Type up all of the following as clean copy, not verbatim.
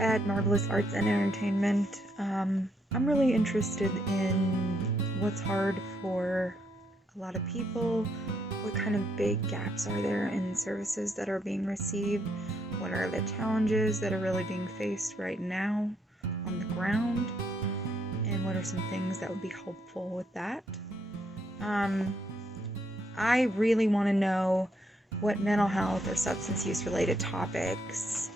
at Marvelous Arts and Entertainment. I'm really interested in what's hard for a lot of people. What kind of big gaps are there in services that are being received? What are the challenges that are really being faced right now on the ground? And what are some things that would be helpful with that? I really want to know what mental health or substance use related topics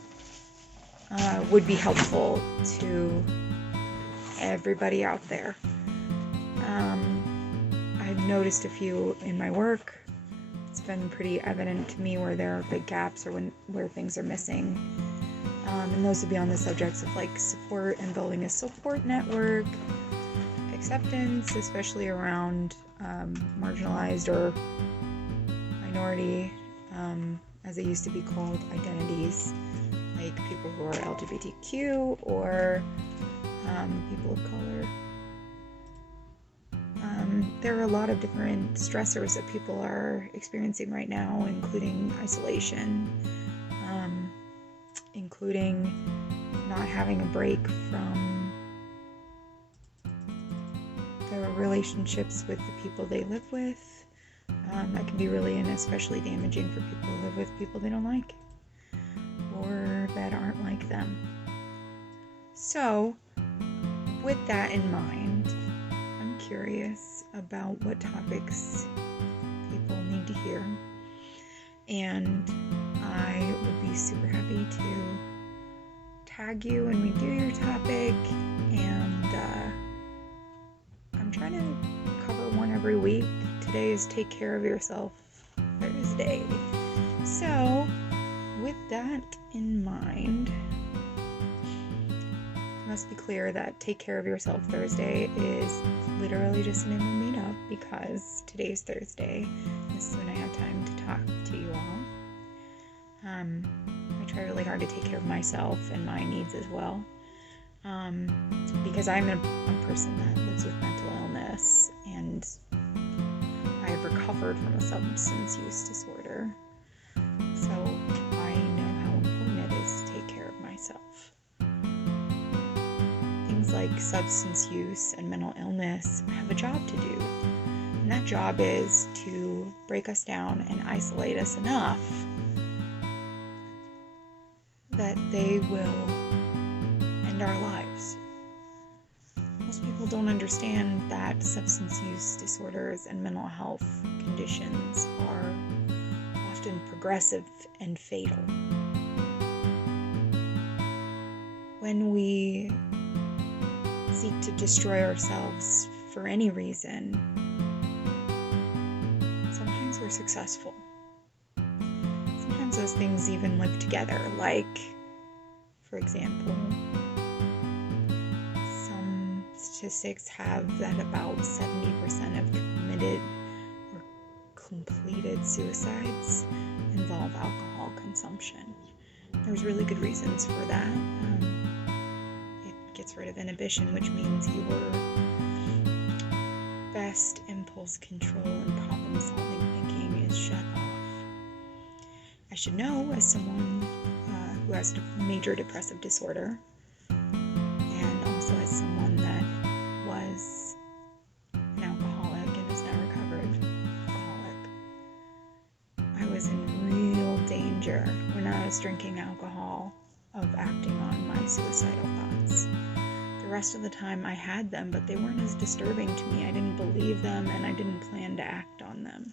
would be helpful to everybody out there. I've noticed a few in my work. It's been pretty evident to me where there are big gaps or where things are missing. And those would be on the subjects of like support and building a support network, acceptance, especially around marginalized or minority, as they used to be called, identities, like people who are LGBTQ or people of color. There are a lot of different stressors that people are experiencing right now, including isolation, including not having a break from their relationships with the people they live with. That can be really and especially damaging for people who live with people they don't like or that aren't like them. So, with that in mind, I'm curious about what topics people need to hear, and I would be super happy to tag you when we do your topic, and I'm trying to cover one every week. Today is Take Care of Yourself Thursday. So, with that in mind, it must be clear that Take Care of Yourself Thursday is literally just the name of meetup because today's Thursday. This is when I have time to talk to you all. I try really hard to take care of myself and my needs as well. Because I'm a person that lives with mental illness and I have recovered from a substance use disorder. So I know how important it is to take care of myself. Things like substance use and mental illness have a job to do. And that job is to break us down and isolate us enough that they will end our lives. Most people don't understand that substance use disorders and mental health conditions are often progressive and fatal. When we seek to destroy ourselves for any reason, sometimes we're successful. Sometimes those things even live together, like, for example, some statistics have that about 70% of committed or completed suicides involve alcohol consumption. There's really good reasons for that. It gets rid of inhibition, which means your best impulse control and problem-solving thinking is shut off. I should know, as someone who has a major depressive disorder, and also as someone that was an alcoholic and is now recovered alcoholic, I was in real danger when I was drinking alcohol of acting on my suicidal thoughts. The rest of the time I had them, but they weren't as disturbing to me. I didn't believe them and I didn't plan to act on them.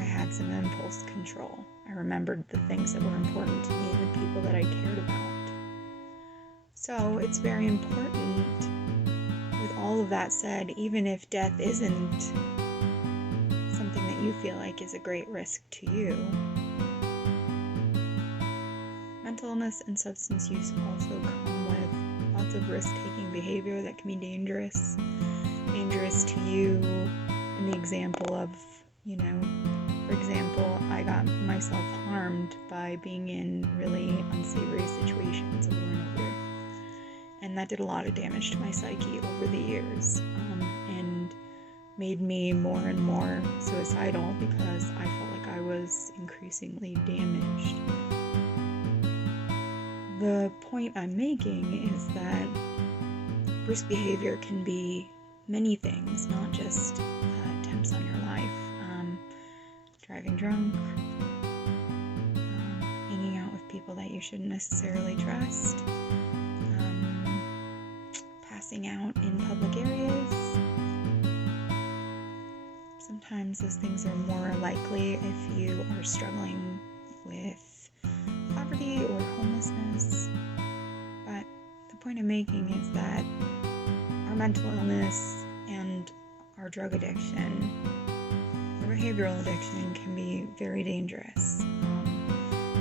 I had some impulse control. I remembered the things that were important to me and the people that I cared about. So it's very important, with all of that said, even if death isn't something that you feel like is a great risk to you, mental illness and substance use also come with lots of risk-taking behavior that can be dangerous to you. In the example of, for example, I got myself harmed by being in really unsavory situations over and over. And that did a lot of damage to my psyche over the years, and made me more and more suicidal because I felt like I was increasingly damaged the point I'm making is that risk behavior can be many things, not just attempts on your life. Driving drunk, hanging out with people that you shouldn't necessarily trust, passing out in public areas. Sometimes those things are more likely if you are struggling with poverty or homelessness. But the point I'm making is that our mental illness and our drug addiction, our behavioral addiction, can be very dangerous.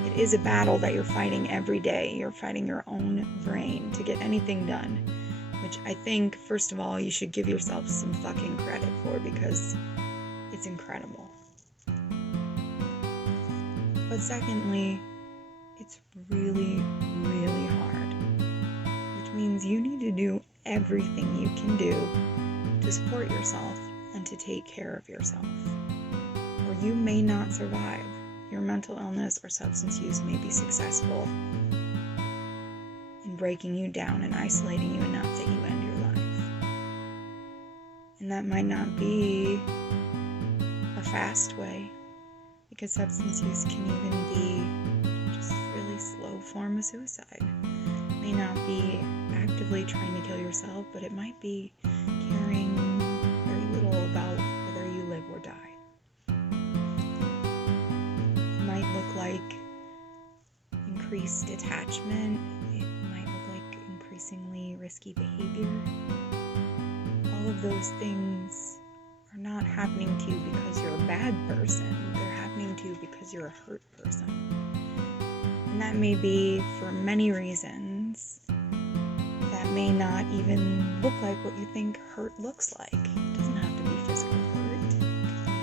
It is a battle that you're fighting every day. You're fighting your own brain to get anything done, which I think, first of all, you should give yourself some fucking credit for, because it's incredible. But secondly, it's really, really hard, which means you need to do everything you can do to support yourself and to take care of yourself, or you may not survive. Your mental illness or substance use may be successful in breaking you down and isolating you enough that you end your life. And that might not be a fast way, because substance use can even be just a really slow form of suicide. It may not be actively trying to kill yourself, but it might be caring very little about whether you live or die. It might look like increased attachment. It might look like increasingly risky behavior. All of those things are not happening to you because you're a bad person. They're happening to you because you're a hurt person. And that may be for many reasons that may not even look like what you think hurt looks like. It doesn't have to be physical hurt. It could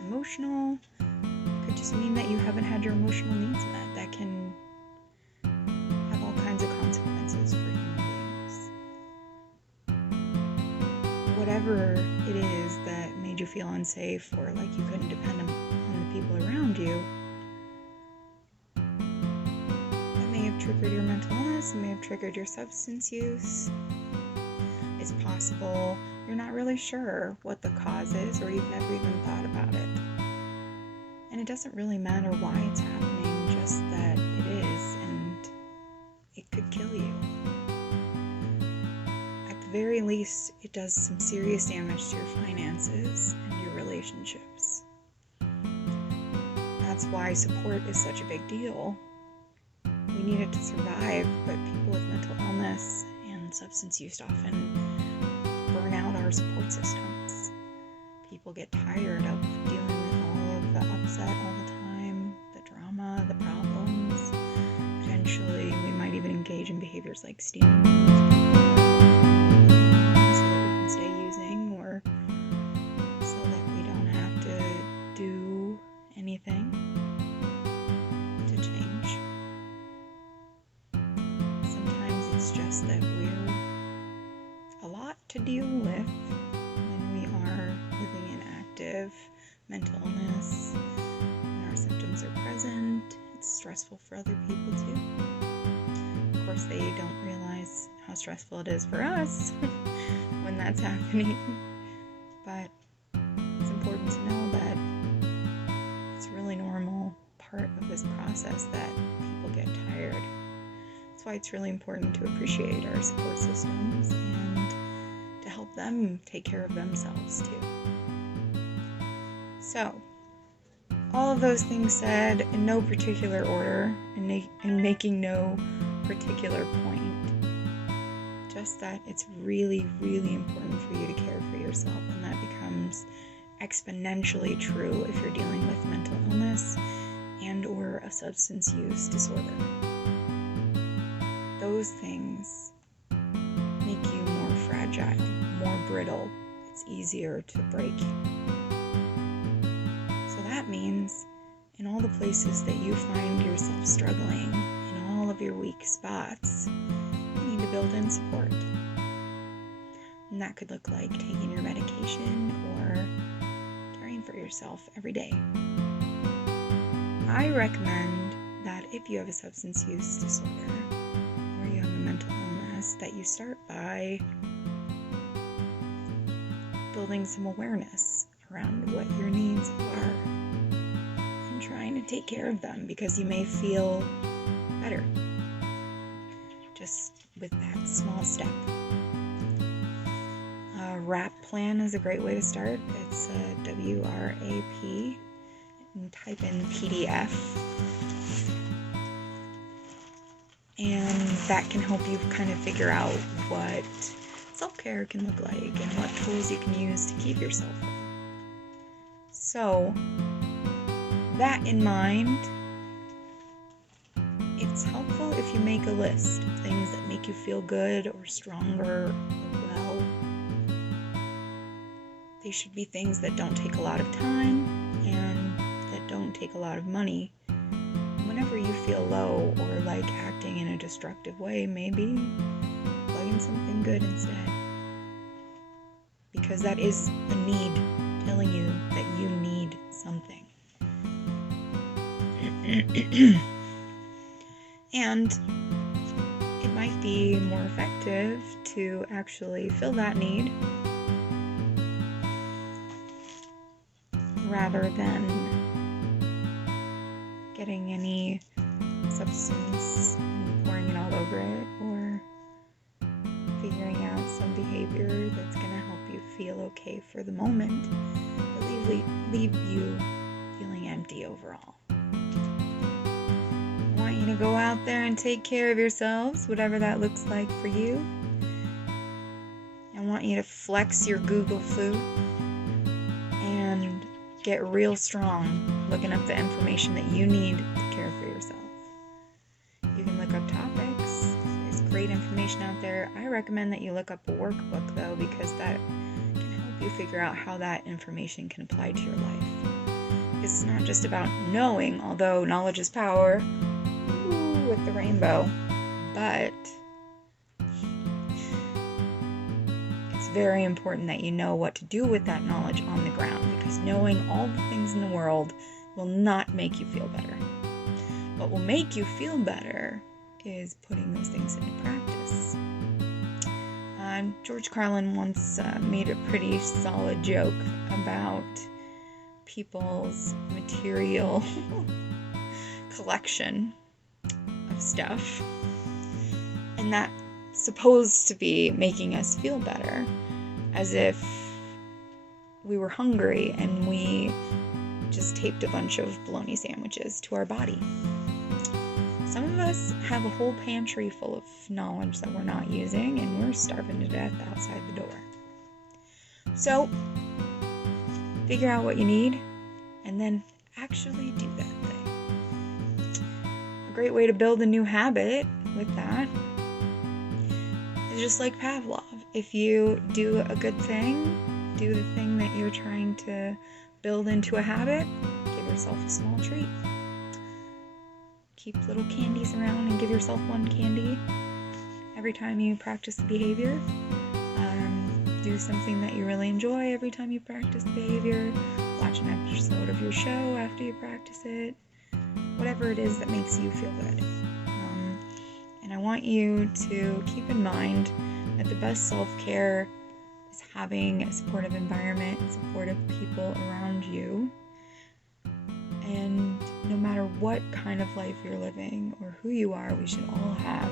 be emotional. It could just mean that you haven't had your emotional needs met. That can have all kinds of consequences for human beings. Whatever it is that made you feel unsafe or like you couldn't depend on the people around you, that may have triggered your mental illness, it may have triggered your substance use. It's possible you're not really sure what the cause is, or you've never even thought about it. And it doesn't really matter why it's happening, just that it is, and it could kill you. At the very least, it does some serious damage to your finances and your relationships. That's why support is such a big deal. We need it to survive, but people with mental illness and substance use often burn out our support systems. People get tired of dealing with all of the upset all the time, the drama, the problems. Potentially, we might even engage in behaviors like stealing so that we can stay using, or so that we don't have to do anything to change. Sometimes it's just that we're a lot to deal with when we are living in active mental illness, when our symptoms are present. It's stressful for other people too. Of course, they don't realize how stressful it is for us when that's happening, but it's important to know that it's a really normal part of this process that people get tired. That's why it's really important to appreciate our support systems and to help them take care of themselves too. So, all of those things said in no particular order and making no particular point, just that it's really, really important for you to care for yourself, and that becomes exponentially true if you're dealing with mental illness and or a substance use disorder. Those things make you more fragile, more brittle. It's easier to break. So that means in all the places that you find yourself struggling, in all of your weak spots, you need to build in support. And that could look like taking your medication or caring for yourself every day. I recommend that if you have a substance use disorder, suggest that you start by building some awareness around what your needs are and trying to take care of them, because you may feel better just with that small step. A WRAP plan is a great way to start. It's WRAP, and type in PDF. And that can help you kind of figure out what self-care can look like and what tools you can use to keep yourself well. So, that in mind, it's helpful if you make a list of things that make you feel good or stronger or well. They should be things that don't take a lot of time and that don't take a lot of money. Whenever you feel low or like acting in a destructive way, maybe plug in something good instead. Because that is a need telling you that you need something. And it might be more effective to actually fill that need rather than getting any substance and pouring it all over it, or figuring out some behavior that's going to help you feel okay for the moment, but leave you feeling empty overall. I want you to go out there and take care of yourselves, whatever that looks like for you. I want you to flex your Google flu and get real strong looking up the information that you need to care for yourself. You can look up topics. There's great information out there. I recommend that you look up a workbook, though, because that can help you figure out how that information can apply to your life. It's not just about knowing, although knowledge is power, with the rainbow, but it's very important that you know what to do with that knowledge on the ground, because knowing all the things in the world will not make you feel better. What will make you feel better is putting those things into practice. George Carlin once made a pretty solid joke about people's material collection of stuff, and that's supposed to be making us feel better, as if we were hungry and we just taped a bunch of bologna sandwiches to our body. Some of us have a whole pantry full of knowledge that we're not using, and we're starving to death outside the door. So, figure out what you need, and then actually do that thing. A great way to build a new habit with that is just like Pavlov. If you do a good thing, do the thing that you're trying to build into a habit, give yourself a small treat. Keep little candies around and give yourself one candy every time you practice the behavior. Do something that you really enjoy every time you practice the behavior. Watch an episode of your show after you practice it. Whatever it is that makes you feel good. And I want you to keep in mind that the best self-care is having a supportive environment and supportive people around you. And no matter what kind of life you're living or who you are, we should all have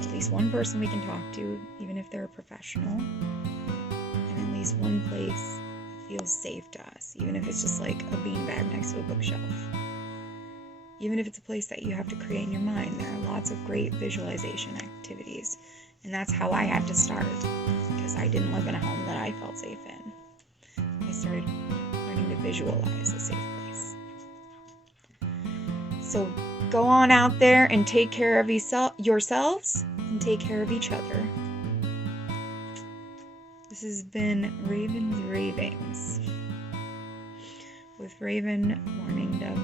at least one person we can talk to, even if they're a professional, and at least one place that feels safe to us, even if it's just like a beanbag next to a bookshelf. Even if it's a place that you have to create in your mind, there are lots of great visualization activities. And that's how I had to start, because I didn't live in a home that I felt safe in. I started learning to visualize a safe place. So go on out there and take care of yourselves and take care of each other. This has been Ravings with Raven Morning Dove.